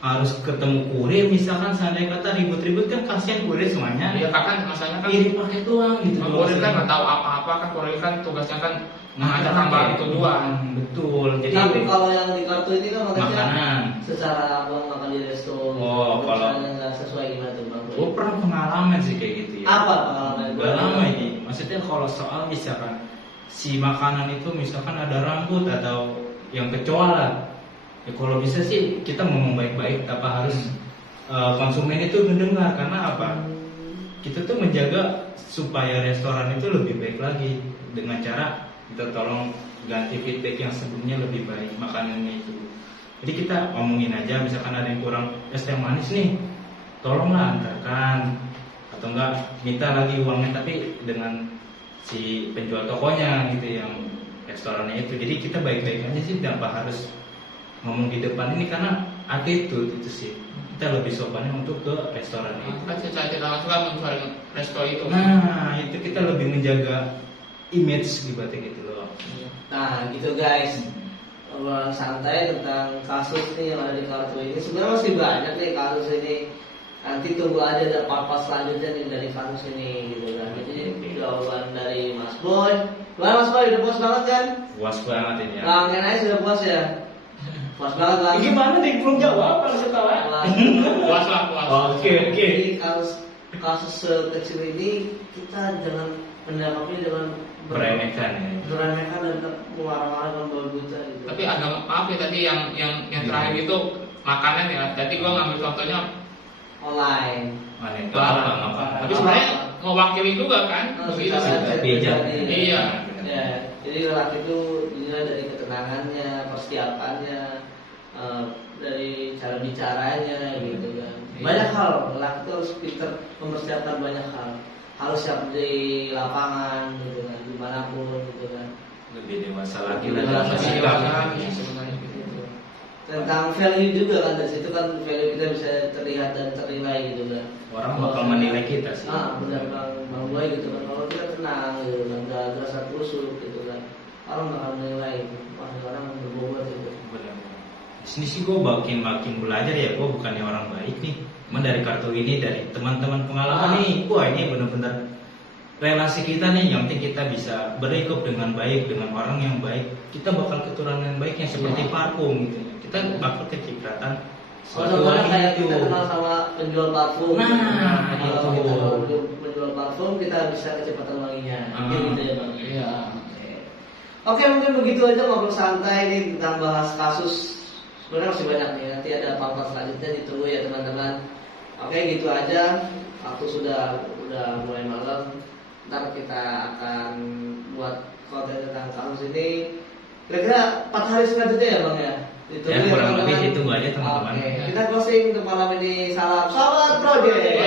harus ketemu kurir, misalkan seandainya kata ribut-ribut kan kasihan kurir semuanya. Iya kan masalahnya kan Kirim paket doang gitu. kurir kan nggak tahu apa-apa kan, kurir kan tugasnya kan mengantarkan barang itu doang. Betul. Jadi Tapi kalau yang di kartu ini kan makanya makanan. secara abang makan di resto, Oh, kalau- misalnya nggak sesuai gimana tuh bang? Gue pernah pengalaman sih kayak gitu ya. Apa pengalaman? Gak lama ini. Maksudnya kalau soal misalkan si makanan itu misalkan ada rambut atau yang kecoa lah. Ya kalau bisa sih kita ngomong baik-baik, tanpa harus konsumen itu mendengar, karena apa? Kita tuh menjaga supaya restoran itu lebih baik lagi dengan cara kita tolong ganti feedback yang sebelumnya lebih baik makanannya itu. Jadi kita ngomongin aja, misalkan ada yang kurang es teh manis nih, tolonglah antarkan, atau enggak minta lagi uangnya tapi dengan si penjual tokonya gitu, yang restorannya itu. Jadi kita baik-baik aja sih, tanpa harus ngomong di depan ini, karena attitude itu sih kita lebih sopannya untuk ke restoran itu. Kan secara tidak langsung kan mencari resto itu. Nah itu kita lebih menjaga image ibaratnya gitu loh. Nah gitu guys, obrolan santai tentang kasus nih yang ada di kartu ini. Sebenarnya masih banyak nih kasus ini. Nanti tunggu aja ada part-part selanjutnya nih dari kasus ini gitu kan. Jadi jawaban dari Mas Boy. Gimana Mas Boy, udah puas banget kan? Puas banget ini ya. Langgen aja sudah puas ya? Puas banget kan? Gimana nih, belum jawab harus ketawa. Puas lah, puas. Oke. Jadi kasus sekecil ini kita jangan menanggapi dengan Meremehkan ya. meremehkan dan mengarang-arang dengan berbuta gitu. Tapi agak maaf ya tadi yang terakhir itu makanan ya. Tadi gua ngambil contohnya Online. Mana itu barang. apa? Tapi sebenarnya mewakili juga kan. Begitu secara sih. bijak. Iya. Ya, jadi lelaki itu dinilai dari ketenangannya, persiapannya, dari cara bicaranya gitu kan. Banyak hal, lelaki itu harus pintar mempersiapkan banyak hal. Harus siap di lapangan gitu kan, dimanapun gitu kan. Lebih dewasa lagi lah Lebih dalam dewasa bersikap. lagi. sebenarnya gitu. Gitu. Tentang value juga kan, dari situ kan value kita bisa terlihat dan ternilai gitu kan. Orang bakal menilai kita sih. Benar bang Boy gitu kan, kalau kita tenang gitu kan, nggak rasa kusuk gitu kan, orang bakal menilai, wah ini orang berbobot gitu. Benar. Di sini sih gue makin belajar ya, gue bukannya orang baik nih. Cuman dari kartu ini, dari teman-teman pengalaman nih, wah ini benar-benar relasi kita nih, yang penting kita bisa berhidup dengan baik dengan orang yang baik, kita bakal keturunan yang baik yang seperti parfum gitu. Kita bakal kecipratan Soalnya kayak kita kenal sama penjual parfum. Nah, Kalau itu. kita penjual parfum kita bisa kecepatan wanginya. Gitu ya bang. Iya. Oke, mungkin begitu aja ngobrol santai nih tentang bahas kasus. Sebenarnya masih banyak nih. Nanti ada part-part selanjutnya, ditunggu ya teman-teman. Oke, gitu aja. Waktu sudah mulai malam. Ntar kita akan buat konten tentang kasus ini. Kira-kira 4 hari selanjutnya ya bang ya. Ya kurang lebih ditunggu aja teman-teman. Oke, kita closing untuk malam ini. Salam Sobat Project.